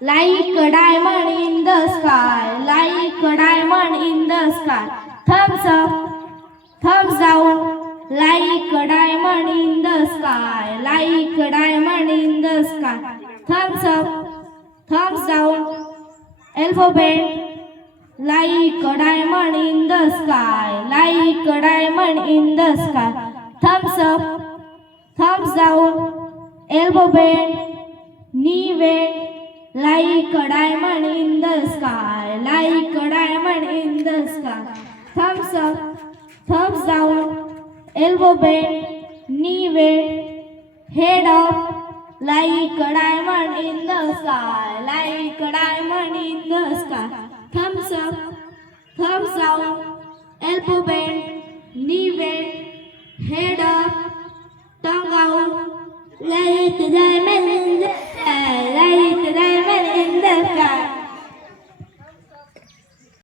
like a diamond in the sky, like a diamond in the sky. Thumbs up, thumbs down, like a diamond in the sky, like a diamond in the sky. Thumbs up, thumbs down, elbow bend, like a diamond in the sky, like a diamond in the sky. Thumbs up, thumbs down, elbow bend, knee bend, like a diamond in the sky, like a diamond in the sky. Thumbs up, thumbs down, elbow bend, knee bend, head up, like a diamond in the sky, like a diamond in the sky. Thumbs up, thumbs down, elbow bend, knee bend, head up, tongue out, like a diamond in the sky, like a diamond.